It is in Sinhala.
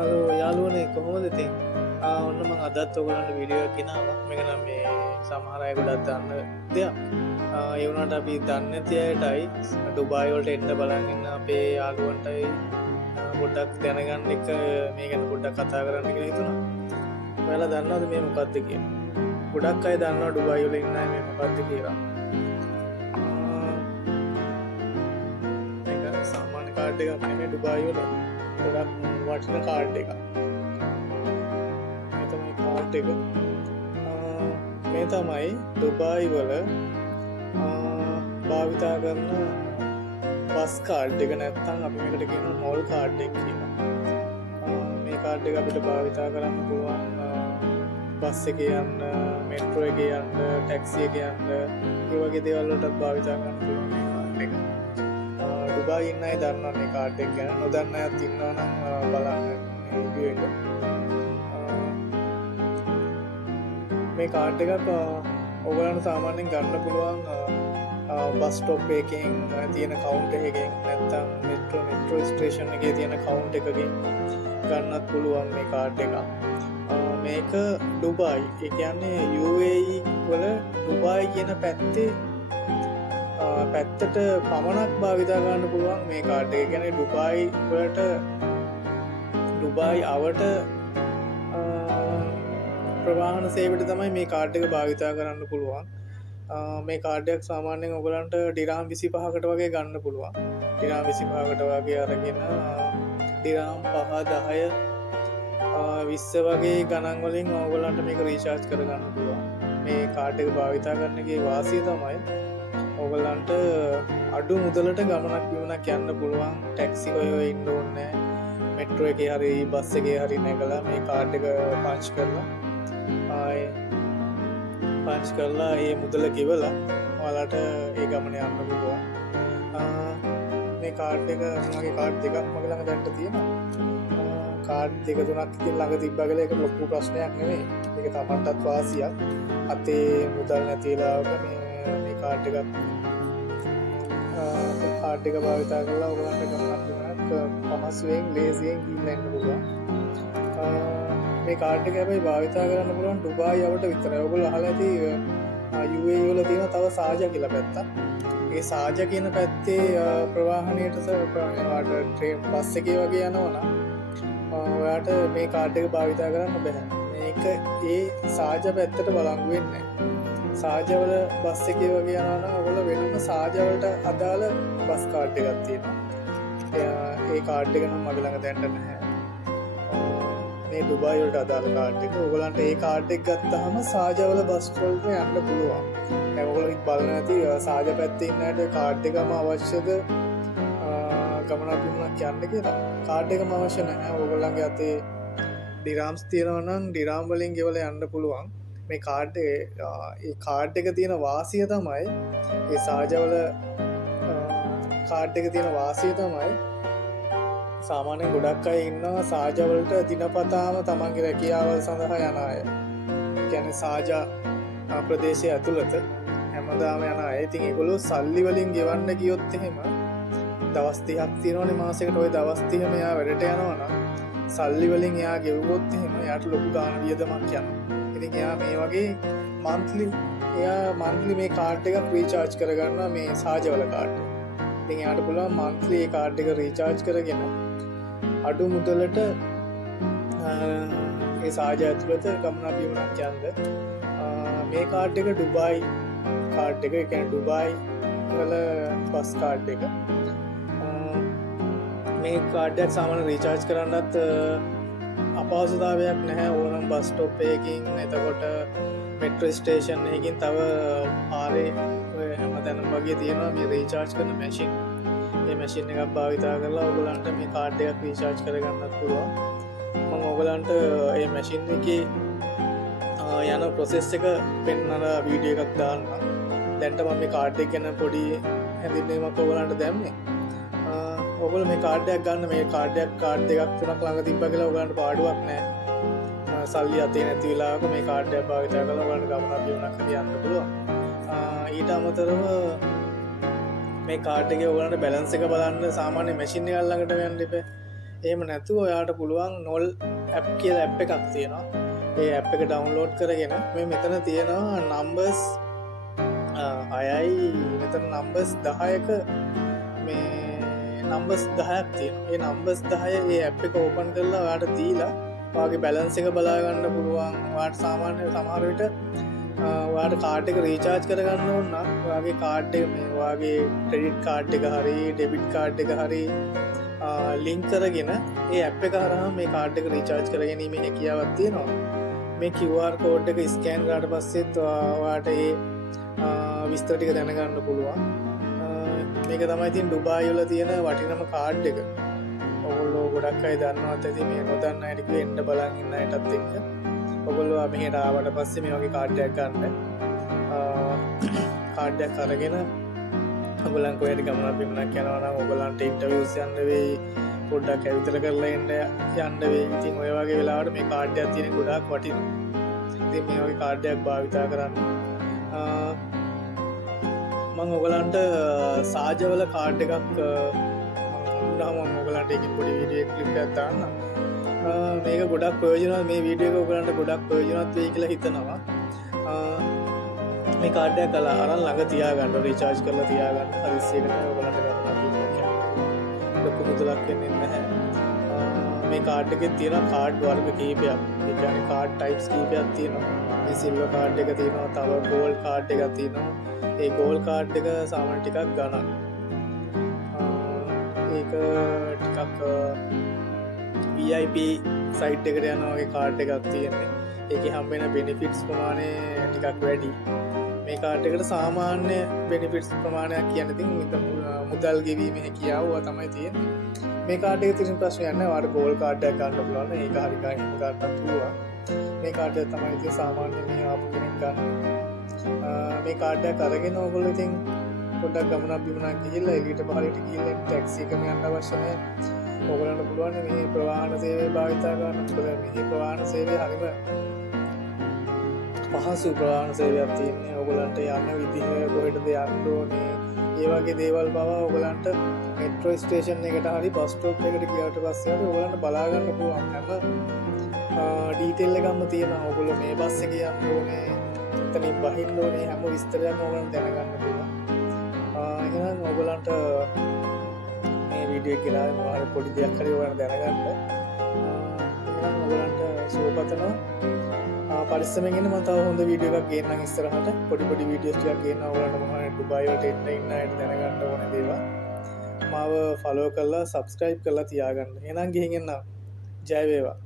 හලෝ යාළුවනේ කොහොමද ඉතින්? ඔන්න මම අදත් ඔයගලන්ට වීඩියෝ එකක් ගෙනාවා. මේක නම් මේ සමහර අය ගොඩක් දන්න දෙයක්. ඒ වුණාට අපි දන්නේ නැති අයටයි ඩුබායි වලට එන්න බලන් ඉන්න අපේ යාළුවන්ටයි පොඩ්ඩක් දැනගන්න එක මේ ගැන පොඩ්ඩක් කතා කරන්න කියලා හිතුණා. ඔයාලා දන්නවද මේ මොකක්ද කියලා? ගොඩක් අය දන්නවා ඩුබායි වල ඉන්න අය මේ මොකක්ද කියලා. මේක සාමාන්‍ය කාඩ් එකක් නෙමෙයි ඩුබායි වල ගොඩක් වටින කාඩ් එකක්. මේ තමයි කාඩ් එක. මේ තමයි ඩුබායි වල භාවිතා කරන බස් කාඩ් එක. නැත්නම් අපි මේකට කියනවා මොල් කාඩ් එක කියලා. මේ කාඩ් එක අපිට භාවිතා කරන්න පුළුවන් බස් එකේ යන්න, මෙට්‍රෝ එකේ යන්න, ටැක්සි එකේ යන්න, ඒ වගේ දේවල් වලටත් භාවිතා කරන්න පුළුවන් මේ කාඩ් එක. ඩුබායි ඉන්න අය දන්නවා මේ කාඩ් එක ගැන. නොදන්න අයත් ඉන්නවා නම් බලන්න මේ වීඩියෝ එක. මේ කාඩ් එකක් ඔයගලන්ට සාමාන්‍යයෙන් ගන්න පුළුවන් බස් ස්ටොප් එකකින් තියෙන කවුන්ටර් එකකින්, නැත්නම් මෙට්‍රෝ ස්ටේෂන් එකේ තියෙන කවුන්ටර් එකකින් ගන්නත් පුළුවන් මේ කාඩ් එක. මේක ඩුබායි, ඒ කියන්නේ UAE වල ඩුබායි කියන පැත්තට පමණක් භාවිතා ගන්න පුළුවන් මේ කාඩ් එක. කියන්නේ ඩුබායි වලට ඩුබායි අවට ප්‍රවාහන සේවයට තමයි මේ කාඩ් එක භාවිතා කරන්න පුළුවන්. මේ කාඩ් එකක් සාමාන්‍යයෙන් ඔයගලන්ට ඩිරාම් 25කට වගේ ගන්න පුළුවන්. ඩිරාම් 25කට වගේ අරගෙන ඩිරාම් 5 10 20 වගේ ගණන් වලින් ඔයගලන්ට මේක රීචාර්ජ් කරගන්න පුළුවන්. මේ කාඩ් එක භාවිතා කරන එකේ වාසිය තමයි ඔයගලන්ට අඩු මුදලට ගමනක් බිමනක් යන්න පුළුවන්. ටැක්සි හොය ඉන්න ඕනේ නැහැ. මෙට්‍රෝ එකේ හරි බස් එකේ හරි නැගලා මේ කාඩ් එක පන්ච් කරලා ඒ මුදල ගෙවලා ඔයාලට ඒ ගමන යන්න පුළුවන්. මේ කාඩ් එක මගේ කාඩ් දෙකක් මගේ ළඟ දැන් තියෙනවා. කාඩ් දෙක තුනක් ඉතින් ළඟ තිබ්බා කියලා ඒක ලොකු ප්‍රශ්නයක් නෙමෙයි. ඒක තමන්ටත් වාසියක්. අතේ මුදල් නැති වෙලාවක මේ කාඩ් එක භාවිතා කරලා ඔයගලන්ට ගමනක් පහසුවෙන් ලේසියෙන් ගිහින් එන්න පුළුවන්. මේ කාඩ් එක හැබැයි භාවිතා කරන්න පුළුවන් ඩුබායි අවට විතරයි. ඔයගොල්ලෝ අහලා ඇති UAE වල තියෙන තව සාජා කියලා පැත්තක්. ඒ සාජා කියන පැත්තේ ප්‍රවාහනයට ට්‍රේන් බස් එකේ වගේ යනවනම් ඔයාට මේ කාඩ් එක භාවිතා කරන්න බෑ. මේක ඒ සාජා පැත්තට බලංගු වෙන්නේ නැහැ. සාජා වල බස් එකේ වගේ යනවා නම් ඔයගොල්ලෝ වෙනම සාජා වලට අදාළ බස් කාඩ් එකක් තියෙනවා. ඒ කාඩ් එක නම් මගේ ළඟ දැන් නැහැ. මේ ඩුබායි වලට අදාළ කාඩ් එක. ඔයගලන්ට ඒ කාඩ් එක ගත්තාම සාජා වල බස් වලට යන්න පුළුවන්. දැන් ඔයගොල්ලෝ බලන්න නැති සාජා පැත්තේ ඉන්න අයට කාඩ් එකම අවශ්‍යද ගමනක් බිමනක් යන්න කියලා? කාඩ් එකම අවශ්‍ය නැහැ. ඔයගොල්ලන්ගේ අතේ ඩිරාම්ස් තියෙනවා නම් ඩිරාම් වලින් ගෙවලා යන්න පුළුවන්. මේ කාඩ් එක තියෙන වාසිය තමයි ඒ සාජා වල කාඩ් එක තියෙන වාසිය තමයි සාමාන්‍යයෙන් ගොඩක් අය ඉන්නවා සාජා වලට දිනපතාම තමන්ගේ රැකියාවල් සඳහා යන අය. කියන්නේ සාජා ප්‍රදේශයේ ඇතුළත හැමදාම යන අය. ඉතින් ඒගොල්ලෝ සල්ලි වලින් ගෙවන්න ගියොත් එහෙම දවස් 30ක් තියෙනවනේ මාසෙකට. ওই දවස් 30 මෙයා වැඩට යනවා නම් සල්ලි වලින් එයා ගෙවුවොත් එහෙම එයාට ලොකු ගාණ වියදමක් යනවා. ඉතින් එයා මේ වගේ මන්ත්ලි මේ කාඩ් එකක් රීචාර්ජ් කරගන්නවා, මේ සාජා වල කාඩ් එක. ඉතින් එයාට පුළුවන් මන්ත්ලි ඒ කාඩ් එක රීචාර්ජ් කරගෙන අඩු මුදලට ඒ සාජා ඇතුළත ගමනක් බිමනක් යන්න. මේ කාඩ් එක ඩුබායි කාඩ් එක. ඒ කියන්නේ ඩුබායි වල බස් කාඩ් එක. මේ කාඩ් එක සාමාන්‍ය රීචාර්ජ් කරන්නත් අපහසුතාවයක් නැහැ. ඕනම බස් ස්ටොප් එකකින්, එතකොට මෙට්‍රෝ ස්ටේෂන් එකකින්, තව පාරේ හැමතැනම වගේ තියෙනවා මේ රීචාර්ජ් කරන මැෂින්. මේ මැෂින් එකක් භාවිතා කරලා ඔයගලන්ට මේ කාඩ් එකක් රීචාර්ජ් කරගන්නත් පුළුවන්. මම ඔයගලන්ට මේ මැෂින් එකේ යන ප්‍රොසෙස් එක පෙන්වන වීඩියෝ එකක් දාන්නම්. දැන්ට මම මේ කාඩ් එක ගැන පොඩි හැඳින්වීමක් ඔයගලන්ට දැම්මේ. ඔයගොල්ලෝ මේ කාඩ් එකක් ගන්න. මේ කාඩ් දෙකක් තුනක් ළඟ තිබ්බා කියලා ඔයගලන්ට පාඩුවක් නැහැ. සල්ලි අතේ නැති වෙලාවක මේ කාඩ් එක භාවිතා කරලා ඔයගලන්ට ගමනක් බිමනක් හරි යන්න පුළුවන්. ඊට අමතරව මේ කාඩ් එකේ ඔයගලන්ට බැලන්ස් එක බලන්න සාමාන්‍ය මැෂින් එකක් ළඟට යන්න එපා. එහෙම නැතුව ඔයාට පුළුවන් නොල් ඇප් කියලා ඇප් එකක් තියෙනවා. ඒ ඇප් එක ඩවුන්ලෝඩ් කරගෙන මේ මෙතන තියෙනවා නම්බර්ස් 6යි මෙතන නම්බර්ස් 10ක මේ නම්බර්ස් 10ක් තියෙනවා. ඒ නම්බර්ස් 10 ඒ ඇප් එක ඕපන් කරලා ඔයාට දීලා ඔයාගේ බැලන්ස් එක බලා ගන්න පුළුවන්. ඔයාට සාමාන්‍ය සමහර විට ඔයාට කාඩ් එක රීචාර්ජ් කරගන්න ඕන නම් ඔයාගේ කාඩ් එක මේ ඔයාගේ ක්‍රෙඩිට් කාඩ් එක හරි ඩෙබිට් කාඩ් එක හරි ලින්ක් කරගෙන ඒ ඇප් එක හරහා මේ කාඩ් එක රීචාර්ජ් කරගැනීමේ හැකියාවක් තියෙනවා. මේ QR කෝඩ් එක ස්කෑන් කරාට පස්සෙත් ඔයාට ඒ විස්තර ටික දැනගන්න පුළුවන්. මේක තමයි ඉතින් ඩුබායි වල තියෙන වටිනම කාඩ් එක. ඔයගොල්ලෝ ගොඩක් අය දන්නවත් ඇති මේ නොදන්න අයට කිව්ව එන්න බලන් ඉන්න අයටත් එක්ක. ඔයගොල්ලෝ මෙහෙට ආවට පස්සේ මේ වගේ කාඩ් එකක් ගන්න. කාඩ් එකක් අරගෙන ඔයගොල්ලන් කොහෙද ගමනක් බිමනක් යනවා නම් ඔයගොල්ලන්ට ඉන්ටර්විව්ස් යන්න වෙයි. පොඩ්ඩක් ඇවිතර කරලා යන්න වෙයි. ඉතින් ඔය වගේ වෙලාවට මේ කාඩ් එකක් තියෙන ගොඩක් වටිනවා. ඉතින් මේ වගේ කාඩ් එකක් භාවිතා කරන්න. මම ඔයගලන්ට සාජවල කාඩ් එකක් හම්බුනහම මම ඔයගලන්ට ඒකේ පොඩි වීඩියෝ ක්ලිප් එකක් දාන්නම්. මේක ගොඩක් ප්‍රයෝජනවත්. මේ වීඩියෝ එක ඔයගලන්ට ගොඩක් ප්‍රයෝජනවත් වෙයි කියලා හිතනවා. මේ කාඩ් එක අරන් ළඟ තියාගන්න, රීචාර්ජ් කරලා තියාගන්න. හදිස්සියකට ඔයගලන්ට ගන්න ලොකු මුදලක් වෙන්නේ නැහැ. මේ කාඩ් එකේ තියෙන කාඩ් වර්ග කීපයක්. ඒ කියන්නේ කාඩ් ටයිප්ස් කීපයක් තියෙනවා. මේ සිල්වර් කාඩ් එක තියෙනවා, තව ගෝල්ඩ් කාඩ් එකක් තියෙනවා. ඒ ගෝල්ඩ් කාඩ් එක සාමාන්‍ය ටිකක් ගණන්. ඒක ටිකක් VIP සයිට් එකට යනවා වගේ කාඩ් එකක් තියෙන්නේ. ඒකේ හම්බෙන බෙනිෆිට්ස් ප්‍රමාණය ටිකක් වැඩි. මේ කාඩ් එකට සාමාන්‍ය බෙනිෆිට්ස් ප්‍රමාණයක් කියන්නේ ඉතින් මුදල් ගෙවීමේ හැකියාව තමයි තියෙන්නේ. මේ කාඩ් එකේ තියෙන ප්‍රශ්නයක් නෑ. ඔයාලට ගෝල්ඩ් කාඩ් එකක් ගන්න පුළුවන්. ඒක හරි ගන්න ගන්නත් පුළුවන්. මේ කාඩ් එක තමයි ඉතින් සාමාන්‍ය මේ ආපු කෙනෙක් ගන්න. මේ කාඩ් එක අරගෙන ඔයගොල්ලෝ ඉතින් පොඩ්ඩක් ගමනක් බිමනක් ගිහිල්ලා එළියට පහළට ගිහිල්ලා ටැක්සි එකම යන්න අවශ්‍ය නැහැ. ඔයගොල්ලන්ට පුළුවන් මේ ප්‍රවාහන සේවය භාවිතා කරන්න. මොකද මේ ප්‍රවාහන සේවය හරිම පහසු ප්‍රවාහන සේවයක් තියෙන්නේ. ඔයගොල්ලන්ට යන්න විදිහ කොහෙටද යන්න ඕනේ, ඒ වගේ දේවල් පවා ඔයගොල්ලන්ට මෙට්‍රෝ ස්ටේෂන් එකට හරි බස් ස්ටොප් එකට ගියාට පස්සේ හරි ඔයගොල්ලන්ට බලා ගන්න පුළුවන්. හැම ඩීටේල් එකක්ම තියෙනවා. ඔයගොල්ලෝ මේ බස් එකේ යන්න ඕනේ, එතනින් බහින්න ඕනේ, හැම විස්තරයක්ම ඔයගොල්ලන්ට දැනගන්න පුළුවන්. එහෙනම් ඔයගොල්ලන්ට මේ වීඩියෝ එක කියලා මොනවා පොඩි දෙයක් හරි ඔයගොල්ලන්ට දැනගන්න. එහෙනම් ඔයගොල්ලන්ට සුවපතනවා. පරිස්සමෙන් ඉන්න. මම තව හොඳ වීඩියෝ එකක් ගේන්නම් ඉස්සරහට. පොඩි වීඩියෝස් ටිකක් ගේන්න ඔයගොල්ලන්ට මොනවා ඩුබායි වලට ඉන්න අයට දැනගන්න ඕන දේවල්. මාව ෆලෝ කරලා සබ්ස්ක්‍රයිබ් කරලා තියාගන්න. එහෙනම් ගිහින් එන්න. ජය වේවා.